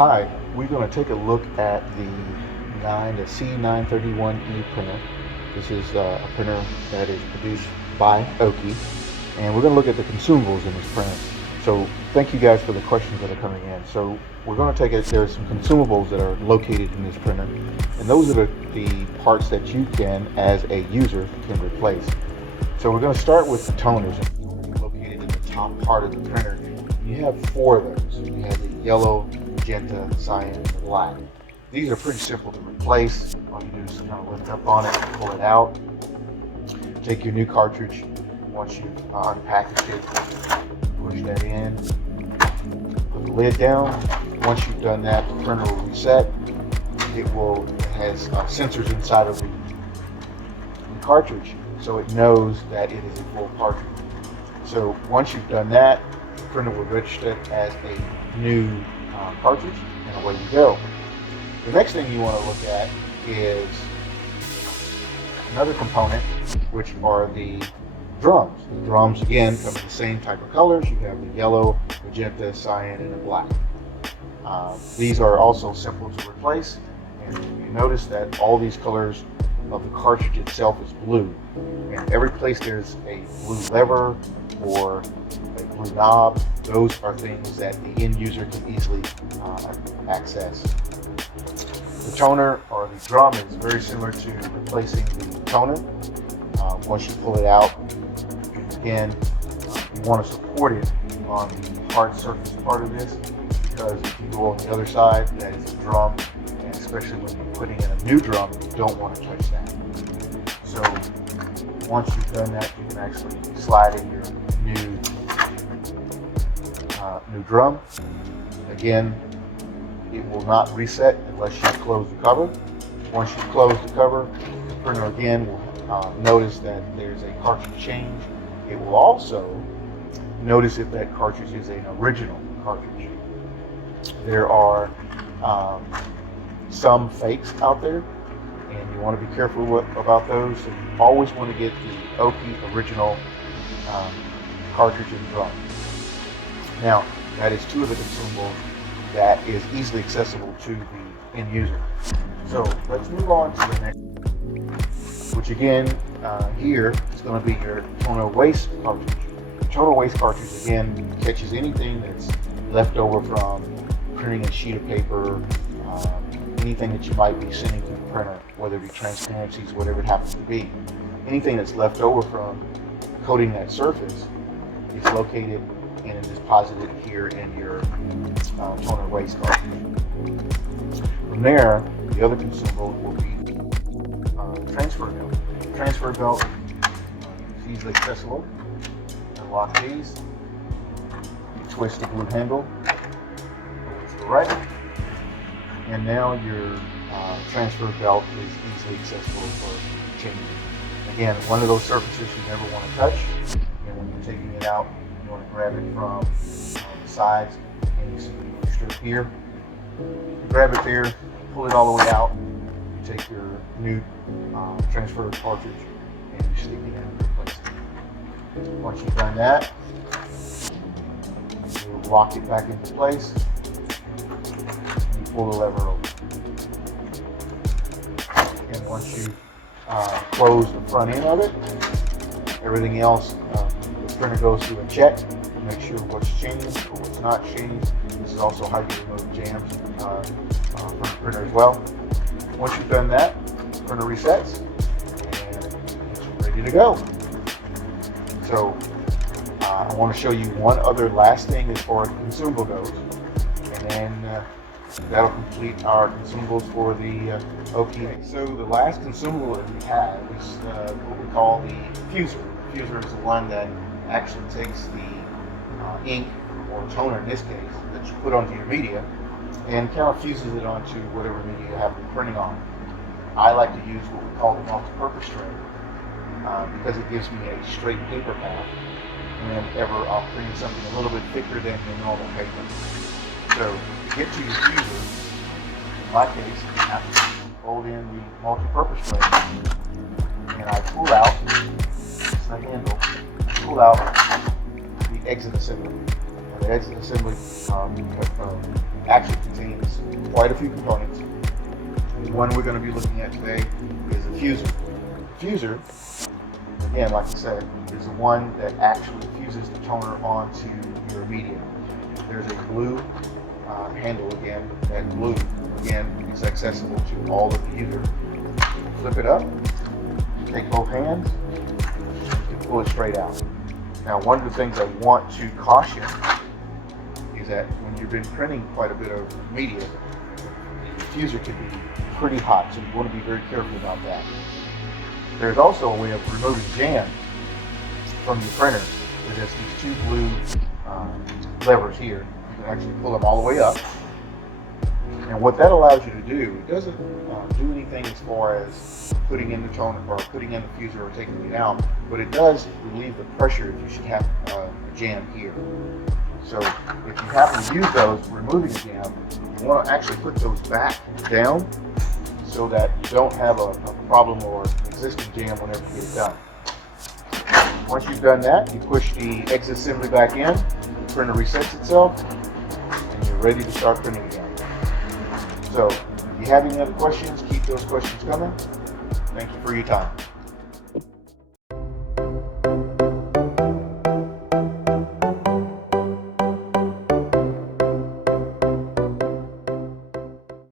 Hi, we're going to take a look at the C931E printer. This is a printer that is produced by Oki, and we're going to look at the consumables in this printer. So thank you guys for the questions that are coming in. So we're going to take it, there are some consumables that are located in this printer, and those are the parts that you can, as a user, can replace. So we're going to start with the toners, located in the top part of the printer. You have four of those. You have the yellow, magenta, cyan, and the black. These are pretty simple to replace. All you do is kind of lift up on it, pull it out, take your new cartridge. Once you've unpackaged it, push that in, put the lid down. Once you've done that, the printer will reset. It has sensors inside of the cartridge, so it knows that it is a full cartridge. So once you've done that, the printer will register it as a new cartridge, and away you go. The next thing you want to look at is another component, which are the drums. The drums, again, come in the same type of colors. You have the yellow, magenta, cyan, and the black. These are also simple to replace, and you notice that all these colors of the cartridge itself is blue. And every place there's a blue lever or a blue knob, those are things that the end user can easily access. The toner or the drum is very similar to replacing the toner. Once you pull it out, again, you want to support it on the hard surface part of this, because if you go on the other side, that is a drum, and especially when you're putting in a new drum, you don't want to touch that. So once you've done that, you can actually slide in your new drum. Again, it will not reset unless you close the cover. Once you close the cover, the printer again will notice that there's a cartridge change. It will also notice if that cartridge is an original cartridge. There are some fakes out there, and you want to be careful about those. So you always want to get the Oki original cartridge and drum. Now, that is two of the consumables that is easily accessible to the end user. So let's move on to the next, which again, here is going to be your toner waste cartridge. The toner waste cartridge, again, catches anything that's left over from printing a sheet of paper, anything that you might be sending to the printer, whether it be transparencies, whatever it happens to be. Anything that's left over from coating that surface is located and it is deposited here in your toner waste cartridge. From there, the other consumable will be transfer belt. Transfer belt is easily accessible. Unlock these. You twist the blue handle over to the right, and now your transfer belt is easily accessible for changing. Again, one of those surfaces you never want to touch, and when you're taking it out, you want to grab it from the sides, and you simply strip here. You grab it there, pull it all the way out, you take your new transfer cartridge and you stick it in and replace it. Once you've done that, you lock it back into place and you pull the lever over. And once you close the front end of it, everything else, the printer goes through a check to make sure what's changed or what's not changed. This is also how you remove jams from the printer as well. Once you've done that, the printer resets and it's ready to go. So I want to show you one other last thing as far as the consumable goes, and then that'll complete our consumables for the Oki. So the last consumable that we have is what we call the fuser. The fuser is the one that actually takes the ink or toner in this case that you put onto your media and kind of fuses it onto whatever media you have been printing on. I like to use what we call the multi-purpose tray because it gives me a straight paper path whenever I'm printing something a little bit thicker than the normal paper. So to get to your fuser, in my case, I have to hold in the multi-purpose tray and I pull out, it's the handle, pull out the exit assembly. The exit assembly actually contains quite a few components. The one we're going to be looking at today is a fuser. The fuser, again, like I said, is the one that actually fuses the toner onto your medium. There's a blue handle again. That blue, again, is accessible to all of you. Flip it up, take both hands, and pull it straight out. Now, one of the things I want to caution is that when you've been printing quite a bit of media, the diffuser can be pretty hot, so you want to be very careful about that. There's also a way of removing jam from your printer. There's these two blue levers here. You can actually pull them all the way up. And what that allows you to do, it doesn't do anything as far as putting in the toner or putting in the fuser or taking it out, but it does relieve the pressure if you should have a jam here. So if you happen to use those, removing the jam, you want to actually put those back down so that you don't have a problem or an existing jam whenever you get it done. Once you've done that, you push the exit assembly back in, the printer resets itself, and you're ready to start printing again. So if you have any other questions, keep those questions coming. Thank you for your time.